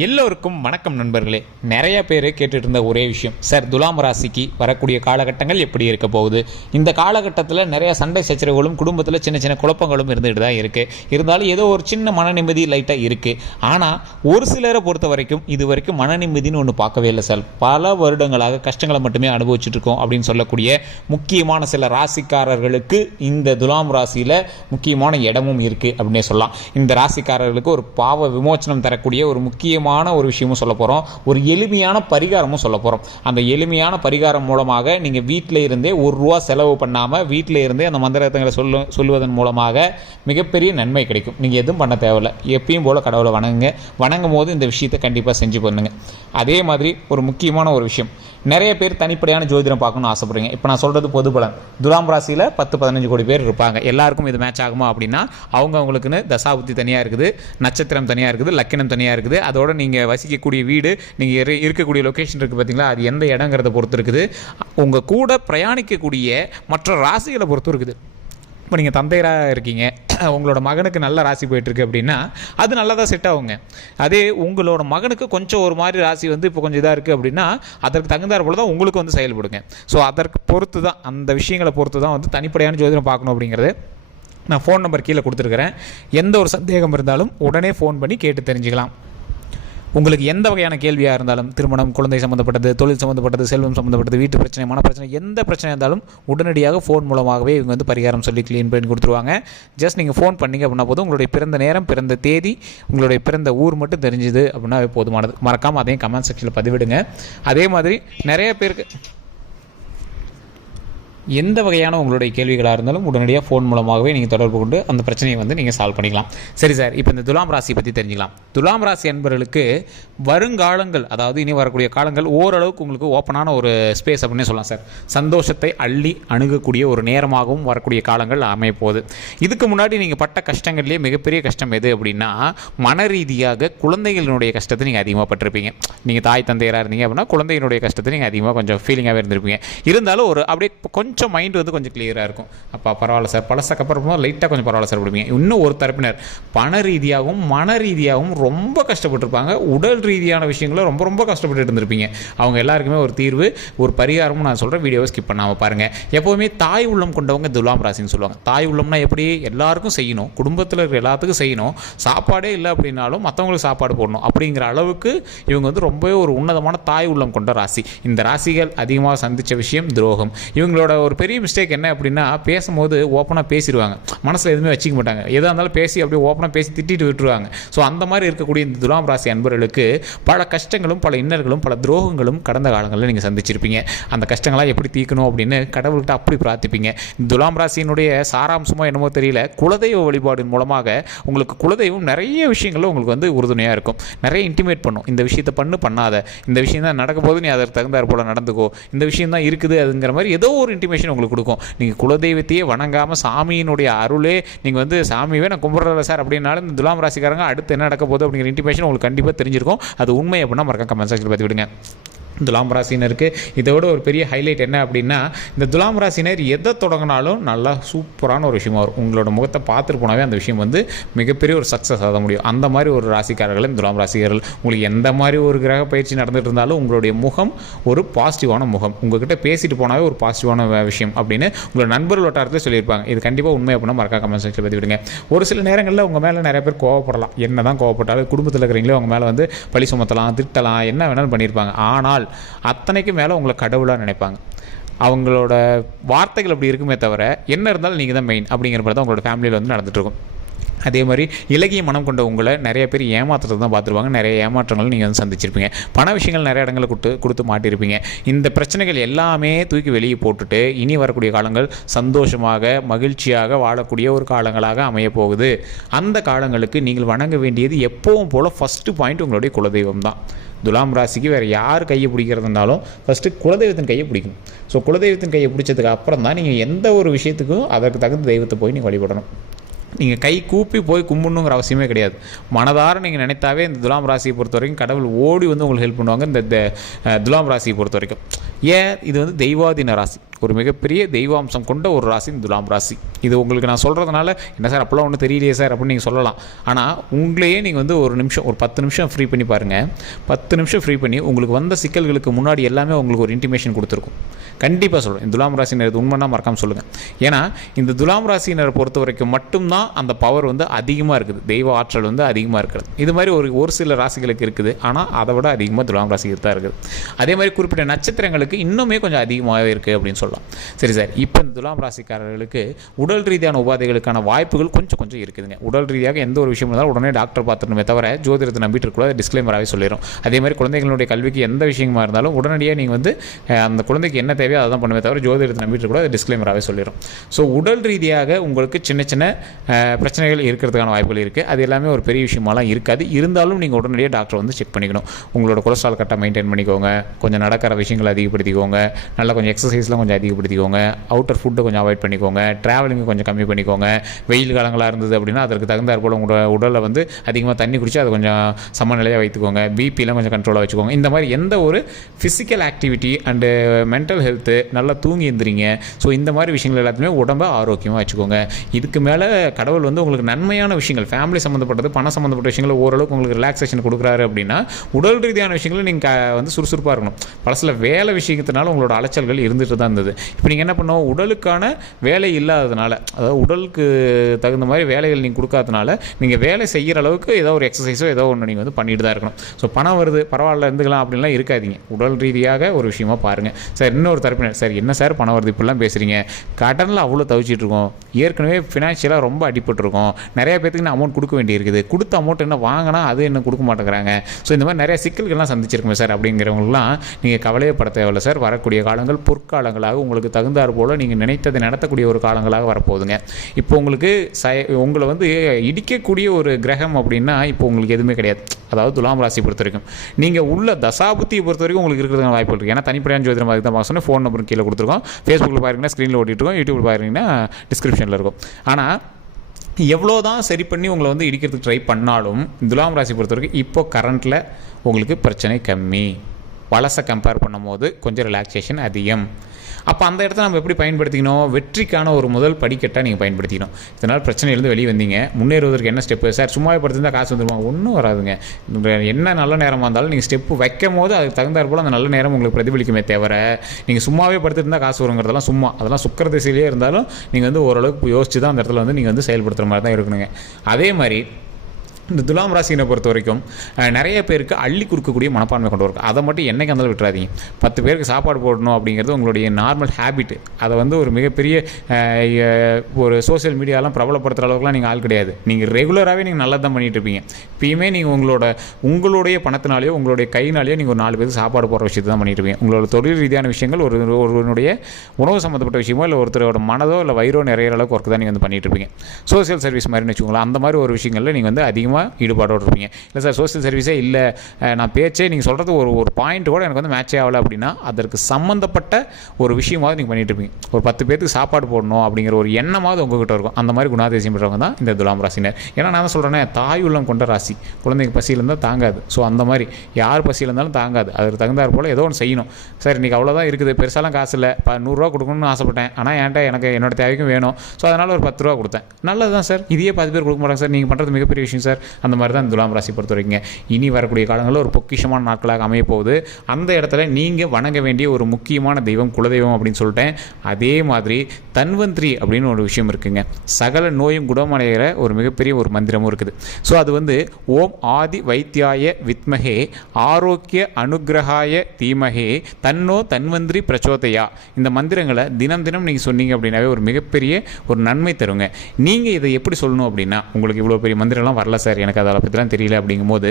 எல்லோருக்கும் வணக்கம் நண்பர்களே. நிறைய பேர் கேட்டுட்டு இருந்த ஒரே விஷயம். சார் துலாம் ராசிக்கு வரக்கூடிய காலகட்டங்கள் எப்படி இருக்க போகுது? இந்த காலகட்டத்தில் நிறைய சண்டை சச்சரவுகளும் குடும்பத்தில் சின்ன சின்ன குழப்பங்களும் இருந்துகிட்டு தான் இருக்குது இருந்தாலும் ஏதோ ஒரு சின்ன மன நிம்மதி லைட்டாக இருக்குது ஆனால் ஒரு சிலரை பொறுத்த வரைக்கும் இது வரைக்கும் மன நிம்மதின்னு ஒன்று பார்க்கவே இல்லை சார். பல வருடங்களாக கஷ்டங்களை மட்டுமே அனுபவிச்சுட்டு இருக்கோம் அப்படின்னு சொல்லக்கூடிய முக்கியமான சில ராசிக்காரர்களுக்கு இந்த துலாம் ராசியில் முக்கியமான இடமும் இருக்குது அப்படின்னே சொல்லலாம். இந்த ராசிக்காரர்களுக்கு ஒரு பாவ விமோச்சனம் தரக்கூடிய ஒரு முக்கிய முக்கியமான ஒரு விஷயமும் சொல்ல போகிறோம் ஒரு எளிமையான பரிகாரமும் சொல்ல போகிறோம் அந்த எளிமையான பரிகாரம் மூலமாக நீங்கள் வீட்டில் இருந்தே ஒரு ரூபா செலவு பண்ணாமல் வீட்டில் இருந்தே அந்த மந்திரத்தங்களை சொல்லு சொல்லுவதன் மூலமாக மிகப்பெரிய நன்மை கிடைக்கும். நீங்கள் எதுவும் பண்ண தேவையில்ல. எப்பயும் போல் கடவுளை வணங்குங்க. வணங்கும் போது இந்த விஷயத்தை கண்டிப்பாக செஞ்சு பண்ணுங்க. அதே மாதிரி ஒரு முக்கியமான ஒரு விஷயம். நிறைய பேர் தனிப்படையான ஜோதிடம் பார்க்கணும்னு ஆசைப்படுறீங்க. இப்போ நான் சொல்கிறது பொது பலன். துலாம் ராசியில் பத்து பதினஞ்சு கோடி பேர் இருப்பாங்க. எல்லாருக்கும் இது மேட்ச் ஆகுமா அப்படின்னா அவங்க அவங்களுக்குன்னு தசாபுத்தி தனியாக இருக்குது நட்சத்திரம் தனியாக இருக்குது லக்கினம் தனியாக இருக்குது. அதோடு நீங்கள் வசிக்கக்கூடிய வீடு நீங்கள் இருக்கக்கூடிய லொக்கேஷன் இருக்குது பார்த்தீங்களா அது எந்த இடங்கிறத பொறுத்து இருக்குது. உங்கள் கூட பிரயாணிக்கக்கூடிய மற்ற ராசிகளை பொறுத்து இருக்குது. இப்போ நீங்கள் தந்தையராக இருக்கீங்க உங்களோட மகனுக்கு நல்ல ராசி போயிட்டுருக்கு அப்படின்னா அது நல்லா தான் செட் ஆகுங்க. அதே உங்களோட மகனுக்கு கொஞ்சம் ஒரு மாதிரி ராசி வந்து இப்போ கொஞ்சம் இதாக இருக்குது அப்படின்னா அதற்கு தகுந்தார் போல தான் உங்களுக்கு வந்து செயல்படுங்க. ஸோ அதற்கு பொறுத்து தான் அந்த விஷயங்களை பொறுத்து தான் வந்து தனிப்படையான ஜோதிடம் பார்க்கணும் அப்படிங்கிறது நான் ஃபோன் நம்பர் கீழே கொடுத்துருக்குறேன். எந்த ஒரு சந்தேகம் இருந்தாலும் உடனே ஃபோன் பண்ணி கேட்டு தெரிஞ்சுக்கலாம். உங்களுக்கு எந்த வகையான கேள்வியாக இருந்தாலும் திருமணம் குழந்தை சம்மந்தப்பட்டது தொழில் சம்மந்தப்பட்டது செல்வம் சம்மந்தப்பட்டது வீட்டு பிரச்சனை மன பிரச்சனை எந்த பிரச்சனையாக இருந்தாலும் உடனடியாக ஃபோன் மூலமாகவே இவங்க வந்து பரிகாரம் சொல்லி க்ளீன் பண்ணி கொடுத்துருவாங்க. ஜஸ்ட் நீங்கள் ஃபோன் பண்ணீங்க அப்படின்னா போதும். உங்களுடைய பிறந்த நேரம் பிறந்த தேதி உங்களுடைய பிறந்த ஊர் மட்டும் தெரிஞ்சுது அப்படின்னா போதுமானது. மறக்காமல் அதையும் கமெண்ட் செக்ஷனில் பதிவிடுங்க. அதே மாதிரி நிறைய பேருக்கு எந்த வகையான உங்களுடைய கேள்விகளாக இருந்தாலும் உடனடியாக ஃபோன் மூலமாகவே நீங்கள் தொடர்பு கொண்டு அந்த பிரச்சனையை வந்து நீங்கள் சால்வ் பண்ணிக்கலாம். சரி சார் இப்போ இந்த துலாம் ராசி பற்றி தெரிஞ்சுக்கலாம். துலாம் ராசி என்பவர்களுக்கு வருங்காலங்கள் அதாவது இனி வரக்கூடிய காலங்கள் ஓரளவுக்கு உங்களுக்கு ஓப்பனான ஒரு ஸ்பேஸ் அப்படின்னே சொல்லலாம் சார் சந்தோஷத்தை அள்ளி அணுகக்கூடிய ஒரு நேரமாகவும் வரக்கூடிய காலங்கள் அமைய போகுது இதுக்கு முன்னாடி நீங்கள் பட்ட கஷ்டங்கள்லேயே மிகப்பெரிய கஷ்டம் எது அப்படின்னா மன ரீதியாக குழந்தைகளினுடைய கஷ்டத்தை நீங்கள் அதிகமாக பட்டிருப்பீங்க. நீங்கள் தாய் தந்தையராக இருந்தீங்க அப்படின்னா குழந்தைகளுடைய கஷ்டத்தை நீங்கள் அதிகமாக கொஞ்சம் ஃபீலிங்காகவே இருந்திருப்பீங்க. இருந்தாலும் ஒரு அப்படியே கொஞ்சம் மைண்ட் வந்து கொஞ்சம் கிளியராக இருக்கும். அப்போ பரவாயில்ல சார் பழசக்கப்புறமா லைட்டாக கொஞ்சம் பரவாயில்ல சார் பிடிப்பீங்க இன்னும் ஒரு தரப்பினர். பண ரீதியாகவும் மன ரீதியாகவும் ரொம்ப கஷ்டப்பட்டிருப்பாங்க. உடல் ரீதியான விஷயங்களும் ரொம்ப ரொம்ப கஷ்டப்பட்டு இருந்திருப்பீங்க. அவங்க எல்லாருக்குமே ஒரு தீர்வு ஒரு பரிகாரமும் நான் சொல்கிறேன் வீடியோவை ஸ்கிப் பண்ணாமல் பாருங்கள் எப்போவுமே தாய் உள்ளம் கொண்டவங்க துலாம் ராசின்னு சொல்லுவாங்க. தாய் உள்ளம்னா எப்படி? எல்லாருக்கும் செய்யணும். குடும்பத்தில் இருக்கிற எல்லாத்துக்கும் செய்யணும். சாப்பாடே இல்லை அப்படின்னாலும் மற்றவங்களுக்கு சாப்பாடு போடணும். அப்படிங்கிற அளவுக்கு இவங்க வந்து ரொம்பவே ஒரு உன்னதமான தாய் உள்ளம் கொண்ட ராசி. இந்த ராசிகள் அதிகமாக சந்தித்த விஷயம் துரோகம். இவங்களோட ஒரு பெரிய மிஸ்டேக் என்ன அப்படின்னா பேசும்போது ஓப்பனாக பேசிடுவாங்க. மனசில் எதுவுமே வச்சுக்க மாட்டாங்க. எதாக இருந்தாலும் பேசி அப்படியே ஓப்பனாக பேசி திட்டிட்டு விட்டுருவாங்க. ஸோ அந்த மாதிரி இருக்கக்கூடிய இந்த துலாம் ராசி அன்பர்களுக்கு பல கஷ்டங்களும் பல இன்னல்களும் பல துரோகங்களும் கடந்த காலங்களில் நீங்கள் சந்திச்சிருப்பீங்க. அந்த கஷ்டங்களாக எப்படி தீர்க்கணும் அப்படின்னு கடவுள்கிட்ட அப்படி பிரார்த்திப்பீங்க. இந்த துலாம் ராசியினுடைய சாராம்சமோ என்னமோ தெரியல. குலதெய்வ வழிபாடின் மூலமாக உங்களுக்கு குலதெய்வம் நிறைய விஷயங்களில் உங்களுக்கு வந்து உறுதுணையாக இருக்கும். நிறைய இன்டிமேட் பண்ணும். இந்த விஷயத்தை பண்ணு பண்ணாத. இந்த விஷயம் தான் நடக்க போது நீ அதற்கு தகுந்தாற் போல் நடந்துக்கோ. இந்த விஷயம் தான் இருக்குது அதுங்கிற மாதிரி ஏதோ ஒரு இன்டிமேஷன் உங்களுக்கு கொடுக்கும். நீங்கள் குலதெய்வத்தையே வணங்காமல் சாமியினுடைய அருளே நீங்கள் வந்து சாமியவே நான் கும்பிட்றதில்ல சார் அப்படின்னாலும் இந்த துலாம் ராசிக்காரங்க அடுத்து என்ன நடக்க போகுது அப்படிங்கிற இன்டிமேஷன் உங்களுக்கு கண்டிப்பாக தெரிஞ்சிருக்கும். அது உண்மை அப்படின்னா மறக்காம கமெண்ட் செக்ஷன் பார்த்து விடுங்க துலாம் ராசினருக்கு இதோட ஒரு பெரிய ஹைலைட் என்ன அப்படின்னா இந்த துலாம் ராசினர் எதை தொடங்கினாலும் நல்லா சூப்பரான ஒரு விஷயமா வரும். உங்களோட முகத்தை பார்த்துட்டு போனாவே அந்த விஷயம் வந்து மிகப்பெரிய ஒரு சக்ஸஸ் ஆக முடியும். அந்த மாதிரி ஒரு ராசிக்காரர்களும் துலாம் ராசிக்காரர்கள் உங்களுக்கு எந்த மாதிரி ஒரு கிரக பயிற்சி நடந்துட்டு இருந்தாலும் உங்களுடைய முகம் ஒரு பாசிட்டிவான முகம். உங்ககிட்ட பேசிட்டு போனாவே ஒரு பாசிட்டிவான விஷயம் அப்படின்னு உங்களோட நண்பர்கள் வட்டாரத்தில் சொல்லியிருப்பாங்க. இது கண்டிப்பாக உண்மை அப்படின்னா மறக்காம கமெண்ட் செக்ஷனில் பற்றி விடுங்க ஒரு சில நேரங்களில் உங்கள் மேலே நிறைய பேர் கோவப்படலாம். என்ன தான் கோவப்பட்டாலும் குடும்பத்தில் இருக்கிறீங்களோ உங்கள் மேலே வந்து பழி சுமத்தலாம் திட்டலாம் என்ன வேணாலும் பண்ணியிருப்பாங்க. ஆனால் அத்தனைக்கும் மேலே உங்களை கடவுளாக நினைப்பாங்க. அவங்களோட வார்த்தைகள் அப்படி இருக்குமே தவிர என்ன இருந்தாலும் நீங்கள் தான் மெயின் அப்படிங்கிற மாதிரி தான் உங்களோட ஃபேமிலியில் வந்து நடந்துட்டு இருக்கும் அதே மாதிரி இலகிய மனம் கொண்ட உங்களை நிறைய பேர் ஏமாத்துறது தான் பார்த்துருவாங்க நிறைய ஏமாற்றங்கள் நீங்கள் வந்து சந்திச்சிருப்பீங்க. பண விஷயங்கள் நிறைய இடங்களில் கொடுத்து கொடுத்து மாட்டியிருப்பீங்க இந்த பிரச்சனைகள் எல்லாமே தூக்கி வெளியே போட்டுட்டு இனி வரக்கூடிய காலங்கள் சந்தோஷமாக மகிழ்ச்சியாக வாழக்கூடிய ஒரு காலங்களாக அமையப்போகுது. அந்த காலங்களுக்கு நீங்கள் வணங்க வேண்டியது எப்பவும் போல் ஃபஸ்ட்டு பாயிண்ட் உங்களுடைய குலதெய்வம் தான் துலாம் ராசிக்கு வேறு யார் கையை பிடிக்கிறது இருந்தாலும் ஃபஸ்ட்டு குலதெய்வத்தின் கையை பிடிக்கும் ஸோ குலதெய்வத்தின் கையை பிடிச்சதுக்கு அப்புறம் தான் நீங்கள் எந்த ஒரு விஷயத்துக்கும் அதற்கு தகுந்த தெய்வத்தை போய் நீங்கள் வழிபடணும். நீங்கள் கை கூப்பி போய் கும்பிடணுங்கிற அவசியமே கிடையாது. மனதார நீங்கள் நினைத்தாவே இந்த துலாம் ராசியை பொறுத்த வரைக்கும் கடவுள் ஓடி வந்து உங்களுக்கு ஹெல்ப் பண்ணுவாங்க இந்த துலாம் ராசியை பொறுத்த வரைக்கும் ஏன்? இது வந்து தெய்வாதீன ராசி. ஒரு மிகப்பெரிய தெய்வாம்சம் கொண்ட ஒரு ராசி துலாம் ராசி. இது உங்களுக்கு நான் சொல்கிறதுனால என்ன சார் அப்போல்லாம் ஒன்றும் தெரியலையே சார் அப்படின்னு நீங்கள் சொல்லலாம். ஆனால் உங்களையே நீங்கள் வந்து ஒரு நிமிஷம் ஒரு பத்து நிமிஷம் ஃப்ரீ பண்ணி பாருங்கள் பத்து நிமிஷம் ஃப்ரீ பண்ணி உங்களுக்கு வந்த சிக்கல்களுக்கு முன்னாடி எல்லாமே உங்களுக்கு ஒரு இன்டிமேஷன் கொடுத்துருக்கும். கண்டிப்பாக சொல்கிறேன் இந்த துலாம் ராசினர் இது உண்மைன்னா சொல்லுங்கள் ஏன்னா இந்த துலாம் ராசினரை பொறுத்த வரைக்கும் மட்டும்தான் அந்த பவர் வந்து அதிகமாக இருக்குது. தெய்வ ஆற்றல் வந்து அதிகமாக இருக்கிறது. இது மாதிரி ஒரு ஒரு சில ராசிகளுக்கு இருக்குது. ஆனால் அதை விட அதிகமாக துலாம் ராசிக்கு தான் இருக்குது. அதே மாதிரி குறிப்பிட்ட நட்சத்திரங்களுக்கு இன்னுமே கொஞ்சம் அதிகமாகவே இருக்குது அப்படின்னு சொல்லலாம். சரி சார். இப்போ இந்த துலாம் ராசிக்காரர்களுக்கு உடல் ரீதியான உபாதைகளுக்கான வாய்ப்புகள் கொஞ்சம் கொஞ்சம் இருக்குதுங்க. உடல் ரீதியாக எந்த ஒரு விஷயம் இருந்தாலும் உடனே டாக்டர் பார்த்துணுமே தவிர ஜோதிடத்தை நம்பிட்டு இருக்கக்கூடாது. டிஸ்க்ளைமராகவே சொல்லிடும் அதே மாதிரி குழந்தைகளுடைய கல்விக்கு எந்த விஷயமா இருந்தாலும் உடனடியாக நீங்கள் வந்து அந்த குழந்தைக்கு என்ன தேவையோ அதை தான் பண்ணுமே தவிர ஜோதிடத்தை நம்பிட்டு இருக்கக்கூடாது. டிஸ்க்ளைமராகவே சொல்லிடும் ஸோ உடல் ரீதியாக உங்களுக்கு சின்ன சின்ன பிரச்சனைகள் இருக்கிறதுக்கான வாய்ப்புகள் இருக்குது அது எல்லாமே ஒரு பெரிய விஷயமாலாம் இருக்காது. இருந்தாலும் நீங்கள் உடனடியாக டாக்டர் வந்து செக் பண்ணிக்கணும். உங்களோட கொலஸ்ட்ரால் கரெக்டாக மெயின்டைன் பண்ணிக்கோங்க. கொஞ்சம் நடக்கிற விஷயங்களை அதிகப்படுத்திக்கோங்க. நல்லா கொஞ்சம் எக்ஸசைஸ்லாம் கொஞ்சம் அதிகப்படுத்திக்கோங்க. அவுட்டர் ஃபுட்டை கொஞ்சம் அவாய்ட் பண்ணிக்கோங்க. ட்ராவலிங்கை கொஞ்சம் கம்மி பண்ணிக்கோங்க. வெயில் காலங்களாக இருந்தது அப்படின்னா அதற்கு தகுந்தாற் போல் உங்களோட உடலை வந்து அதிகமாக தண்ணி குடிச்சு அதை கொஞ்சம் சமநிலையாக வைத்துக்கோங்க. பிபிலாம் கொஞ்சம் கண்ட்ரோலாக வச்சுக்கோங்க. இந்த மாதிரி எந்த ஒரு physical activity and mental health நல்லா தூங்கி இருந்துறீங்க ஸோ இந்த மாதிரி விஷயங்கள் எல்லாத்தையுமே உடம்பை ஆரோக்கியமாக வச்சுக்கோங்க. இதுக்கு மேலே கடவுள் வந்து உங்களுக்கு நன்மையான விஷயங்கள் ஃபேமிலி சம்மந்தப்பட்டது பணம் சம்மந்தப்பட்ட விஷயங்கள் ஓரளவுக்கு உங்களுக்கு ரிலாக்ஸேஷன் கொடுக்குறாரு அப்படின்னா உடல் ரீதியான விஷயங்களை நீங்கள் வந்து சுறுசுறுப்பாக இருக்கணும். பல வேலை விஷயத்தினால உங்களோட அலைச்சல்கள் இருந்துட்டு தான் இருந்தது. இப்போ நீங்கள் என்ன பண்ணுவோம் உடலுக்கான வேலை இல்லாததுனால அதாவது உடலுக்கு தகுந்த மாதிரி வேலைகள் நீங்கள் கொடுக்காதனால நீங்கள் வேலை செய்கிற அளவுக்கு ஏதோ ஒரு எக்ஸசைஸோ ஏதோ ஒன்று நீங்கள் வந்து பண்ணிட்டு தான் இருக்கணும். ஸோ பணம் வருது பரவாயில்ல இருந்துக்கலாம் அப்படின்லாம் இருக்காதீங்க. உடல் ரீதியாக ஒரு விஷயமா பாருங்கள் சார் இன்னொரு தரப்பினர் சார் என்ன சார் பணம் வருது இப்படிலாம் பேசுகிறீங்க கடனில் அவ்வளோ தவிச்சிட்டு இருக்கோம். ஏற்கனவே ஃபினான்ஷியலாக ரொம்ப அடிபட்டுருக்கோம் நிறைய பேத்துக்கு நான் அமௌண்ட் கொடுக்க வேண்டியிருக்குது கொடுத்த அமௌண்ட் என்ன வாங்கினா அது என்ன கொடுக்க மாட்டேங்கிறாங்க. ஸோ இந்த மாதிரி நிறைய சிக்கல்கள்லாம் சந்திச்சிருக்கோம் சார் அப்படிங்கிறவங்களாம் நீங்கள் கவலையப்பட தேவையில்ல சார். வரக்கூடிய காலங்கள் பொற்காலங்களாக உங்களுக்கு தகுந்தார் போல் நீங்கள் நினைத்ததை நடத்தக்கூடிய ஒரு காலங்களாக வரப்போகுதுங்க. இப்போ உங்களுக்கு ச உங்களை வந்து இடிக்கக்கூடிய ஒரு கிரகம் அப்படின்னா இப்போ உங்களுக்கு எதுவுமே கிடையாது. அதாவது துலாம் ராசி பொறுத்த வரைக்கும் நீங்கள் உள்ள தசாபுத்தியை பொறுத்த வரைக்கும் உங்களுக்கு இருக்கிறதுக்கான வாய்ப்பு இருக்குது ஏன்னா தனிப்படையான ஜோதிடம் அதுக்கு தான் சொன்னேன். ஃபோன் நம்பர் கீழே கொடுத்துருக்கோம். ஃபேஸ்புக்கில் பாருங்கன்னா ஸ்க்ரீனில் ஓட்டிட்டுருக்கோம் யூடியூப்பில் பாருங்கன்னா டிஸ்கிரிப்ஷனில் இருக்கும். ஆனால் எவ்வளோ தான் சரி பண்ணி உங்களை வந்து இடிக்கிறதுக்கு ட்ரை பண்ணாலும் துலாம் ராசி பொறுத்த வரைக்கும் இப்போ கரண்ட்டில் உங்களுக்கு பிரச்சனை கம்மி. பழசை கம்பேர் பண்ணும்போது கொஞ்சம் ரிலாக்ஸேஷன் அதிகம். அப்போ அந்த இடத்த நம்ம எப்படி பயன்படுத்திக்கணும்? வெற்றிக்கான ஒரு முதல் படிக்கட்டாக நீங்கள் பயன்படுத்திக்கணும். இதனால் பிரச்சனையிலேருந்து வெளியே வந்தீங்க. முன்னேறுவதற்கு என்ன ஸ்டெப்பு சார் சும்மாவே படுத்திருந்தால் காசு வந்துடுவாங்க ஒன்றும் வராதுங்க. என்ன நல்ல நேரமாக இருந்தாலும் நீங்கள் ஸ்டெப்பு வைக்கும் போது அதுக்கு தகுந்தாற் போல் அந்த நல்ல நேரம் உங்களுக்கு பிரதிபலிக்குமே தவிர நீங்கள் சும்மாவே படுத்திருந்தால் காசு வருங்கிறதெல்லாம் சும்மா அதெல்லாம் சுக்கர திசையிலே இருந்தாலும் நீங்கள் வந்து ஓரளவுக்கு யோசிச்சு தான் அந்த இடத்துல வந்து நீங்கள் வந்து செயல்படுத்துகிற மாதிரி தான் இருக்கணுங்க. அதே மாதிரி இந்த துலாம் ராசினை பொறுத்த வரைக்கும் நிறைய பேருக்கு அள்ளி கொடுக்கக்கூடிய மனப்பான்மை கொண்டு வரும். அதை மட்டும் என்னைக்கு அந்த விட்டுறாதீங்க. பத்து பேருக்கு சாப்பாடு போடணும் அப்படிங்கிறது உங்களுடைய நார்மல் ஹேபிட் அதை வந்து ஒரு மிகப்பெரிய ஒரு சோஷியல் மீடியாலாம் பிரபலப்படுத்துகிற அளவுக்குலாம் நீங்கள் ஆள் கிடையாது. நீங்கள் ரெகுலராகவே நீங்கள் நல்லா தான் பண்ணிகிட்டு இருப்பீங்க. இப்பயுமே நீங்கள் உங்களோட உங்களுடைய பணத்தினாலேயோ உங்களுடைய கையினாலேயோ நீங்கள் ஒரு நாலு பேருக்கு சாப்பாடு போடுற விஷயத்தை தான் பண்ணிட்டு இருப்பீங்க. உங்களோட தொழில் ரீதியான விஷயங்கள் ஒரு ஒருவனுடைய உணவு சம்மந்தப்பட்ட விஷயமோ இல்லை ஒருத்தரோட மனதோ இல்லை வயிறோ நிறைய அளவுக்கு ஒர்க்கு தான் நீங்கள் வந்து பண்ணிட்டு இருப்பீங்க. சோஷியல் சர்வீஸ் மாதிரின்னு வச்சுக்கோங்களேன் அந்த மாதிரி ஒரு விஷயங்களில் நீங்கள் வந்து அதிகமாக ஈடுபாடோடு இருப்பீங்க. இல்லை சார் சோஷியல் சர்வீஸே இல்லை. நான் பேச்சே நீங்கள் சொல்கிறது ஒரு ஒரு பாயிண்ட் கூட எனக்கு வந்து மேட்சே ஆகலை அப்படின்னா அதற்கு சம்மந்தப்பட்ட ஒரு விஷயமாவது நீங்கள் பண்ணிட்டு இருப்பீங்க. ஒரு பத்து பேருக்கு சாப்பாடு போடணும் அப்படிங்கிற ஒரு எண்ணமாவது உங்ககிட்ட இருக்கும். அந்த மாதிரி குணாதிசயம் பெற்றவங்க தான் இந்த துலாம் ராசினர் ஏன்னா நான் தான் சொல்கிறேனே தாய் உள்ளம் கொண்ட ராசி. குழந்தைங்க பசியில் இருந்தால் தாங்காது. ஸோ அந்த மாதிரி யார் பசியில் இருந்தாலும் தாங்காது. அதுக்கு தகுந்தார் போல் ஏதோ ஒன்று செய்யணும். சார் இன்றைக்கி அவ்வளோதான் இருக்குது. பெருசாலாம் காசு இல்லை. இப்போ நூறுரூவா கொடுக்கணும்னு ஆசைப்பட்டேன். ஆனால் என்கிட்ட எனக்கு என்னோட தேவைக்கும் வேணும். ஸோ அதனால் ஒரு பத்து ரூபா கொடுத்தேன். நல்லது தான் சார் இதையே பத்து பேர் கொடுக்க மாட்டாங்க சார் நீங்கள் பண்ணுறது மிகப்பெரிய விஷயம் சார் அந்த மாதிரி தான் துலாம் ராசி பொறுத்த வரைக்கும் இனி வரக்கூடிய காலங்களில் ஒரு பொக்கிஷமான நாட்களாக அமைய போகுது அந்த இடத்துல நீங்கள் வணங்க வேண்டிய ஒரு முக்கியமான தெய்வம் குலதெய்வம் அப்படின்னு சொல்லிட்டேன். அதே மாதிரி தன்வந்திரி அப்படின்னு ஒரு விஷயம் இருக்குங்க. சகல நோயும் குணமடைகிற ஒரு மிகப்பெரிய ஒரு மந்திரமும் இருக்குது. ஸோ அது வந்து ஓம் ஆதி வைத்தியாய வித்மகே ஆரோக்கிய அனுகிரகாய தீமகே தன்னோ தன்வந்திரி பிரச்சோதையா. இந்த மந்திரங்களை தினம் தினம் நீங்கள் சொன்னீங்க அப்படின்னாவே ஒரு மிகப்பெரிய ஒரு நன்மை தருங்க. நீங்கள் இதை எப்படி சொல்லணும் அப்படின்னா உங்களுக்கு இவ்வளோ பெரிய மந்திரம்லாம் வரல சார். எனக்கு அதை பற்றிலாம் தெரியல அப்படிங்கும்போது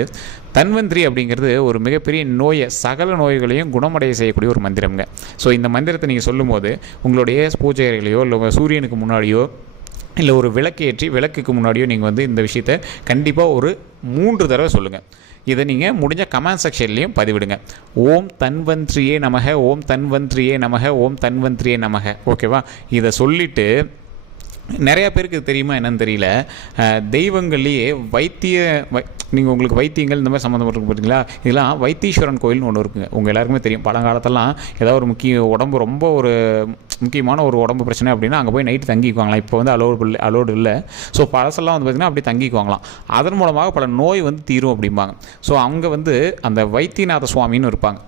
தன்வந்திரி அப்படிங்கிறது ஒரு மிகப்பெரிய நோயை சகல நோய்களையும் குணமடைய செய்யக்கூடிய ஒரு மந்திரம்ங்க. ஸோ இந்த மந்திரத்தை நீங்கள் சொல்லும்போது உங்களுடைய பூஜை அறையிலையோ இல்லை உங்கள் சூரியனுக்கு முன்னாடியோ இல்லை ஒரு விளக்கு ஏற்றி விளக்குக்கு முன்னாடியோ நீங்கள் வந்து இந்த விஷயத்தை கண்டிப்பாக ஒரு மூன்று தடவை சொல்லுங்கள் இதை நீங்கள் முடிஞ்ச கமெண்ட் செக்ஷன்லேயும் பதிவிடுங்க. ஓம் தன்வந்திரியே நமக ஓம் தன்வந்திரியே நமக ஓம் தன்வந்திரியே நமக. ஓகேவா இதை சொல்லிவிட்டு நிறைய பேருக்கு தெரியுமா என்னன்னு தெரியல. தெய்வங்கள்லேயே வைத்திய வை நீங்கள் உங்களுக்கு வைத்தியங்கள் இந்த மாதிரி சம்மந்தப்பட்டிருக்கு பார்த்தீங்களா இதெல்லாம் வைத்தீஸ்வரன் கோயில்னு ஒன்று இருக்குங்க உங்கள் எல்லாருக்குமே தெரியும். பழங்காலத்தெல்லாம் ஏதாவது ஒரு முக்கிய உடம்பு ரொம்ப ஒரு முக்கியமான ஒரு உடம்பு பிரச்சனை அப்படின்னா அங்கே போய் நைட்டு தங்கிக்குவாங்களாம். இப்போ வந்து அலோடு இல்லை அலோடு இல்லை. ஸோ பழசெல்லாம் வந்து பார்த்திங்கன்னா அப்படி தங்கிக்குவாங்களாம். அதன் மூலமாக பல நோய் வந்து தீரும் அப்படிம்பாங்க. ஸோ அங்கே வந்து அந்த வைத்தியநாத சுவாமின்னு இருப்பாங்க.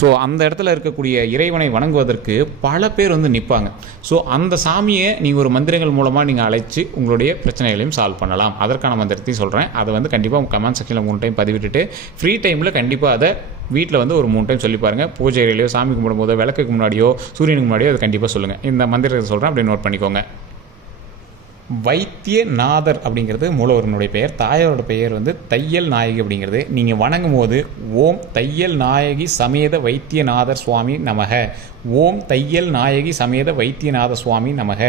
ஸோ அந்த இடத்துல இருக்கக்கூடிய இறைவனை வணங்குவதற்கு பல பேர் வந்து நிற்பாங்க. ஸோ அந்த சாமியை நீங்கள் ஒரு மந்திரங்கள் மூலமாக நீங்கள் அழைச்சி உங்களுடைய பிரச்சனைகளையும் சால்வ் பண்ணலாம். அதற்கான மந்திரத்தையும் சொல்கிறேன் அதை வந்து கண்டிப்பாக கமெண்ட் செக்ஷனில் மூணு டைம் பதிவிட்டுட்டு ஃப்ரீ டைமில் கண்டிப்பாக அதை வீட்டில் வந்து ஒரு மூணு டைம் சொல்லி பாருங்கள் பூஜை அறையிலையோ சாமி கும்பிடும்போதோ விளக்குக்கு முன்னாடியோ சூரியனுக்கு முன்னாடியோ அதை கண்டிப்பாக சொல்லுங்கள் இந்த மந்திரத்தை சொல்கிறேன் அப்படியே நோட் பண்ணிக்கோங்க. வைத்தியநாதர் அப்படிங்கிறது மூலவரனுடைய பெயர். தாயாரோட பெயர் வந்து தையல் நாயகி அப்படிங்கிறது. நீங்கள் வணங்கும் போது ஓம் தையல் நாயகி சமேத வைத்தியநாதர் சுவாமி நமக. ஓம் தையல் நாயகி சமேத வைத்தியநாத சுவாமி நமக.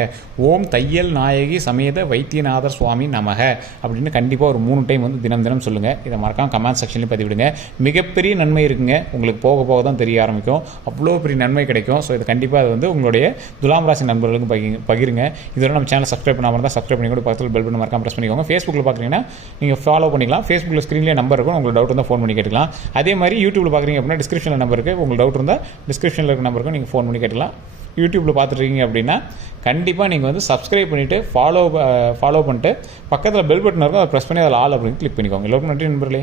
ஓம் தையல் நாயகி சமேத வைத்தியநாதர் சுவாமி நமக. அப்படின்னு கண்டிப்பாக ஒரு மூணு டைம் வந்து தினம் தினம் சொல்லுங்கள் இதை மறக்காம கமெண்ட் செக்ஷன்லேயும் பதிவிடுங்க. மிகப்பெரிய நன்மை இருக்குங்க. உங்களுக்கு போக போக தான் தெரிய ஆரம்பிக்கும். அவ்வளோ பெரிய நன்மை கிடைக்கும். ஸோ இது கண்டிப்பாக அது வந்து உங்களுடைய துலாம் ராசி நண்பர்களுக்கும் பகி பகிருங்க. இதோட நம்ம சேனல் சப்ஸ்கிரைப் பண்ணாமல் இருந்தால் சப்ஸ்கிரைப் பண்ணி கூட பக்கத்தில் பெல் பண்ண மறக்காம ப்ரெஸ் பண்ணிக்கோங்க. ஃபேஸ்புக்கில் பார்க்குறீங்கன்னா நீங்கள் ஃபாலோ பண்ணிக்கலாம். ஃபேஸ்புக்கில் ஸ்க்ரீன்லேயே நம்பர் இருக்கும். உங்களுக்கு டவுட் இருந்தால் ஃபோன் பண்ணி கேட்டுக்கலாம். அதே மாதிரி யூடியூப்பில் பார்க்குறீங்க அப்படின்னா டிஸ்கிரிப்ஷனில் நம்பர் இருக்குது உங்களுக்கு டவுட் இருந்தால் டிஸ்கிரிப்ஷனில் இருக்க நம்பருக்கும் நீங்கள் ஃபோன் பண்ணி கேட்டுக்கலாம். யூடியூப்பில் பார்த்துருக்கீங்க அப்படின்னா கண்டிப்பாக நீங்கள் வந்து சப்ஸ்கிரைப் பண்ணிவிட்டு ஃபாலோ ஃபாலோ பண்ணிட்டு பக்கத்தில் பெல் பட்டன் இருக்கும். அதை ப்ரெஸ் பண்ணி அதில் ஆல் அப்படின்னு கிளிக் பண்ணிக்கோங்க. எல்லோருக்கும் நன்றி நண்பர்களே.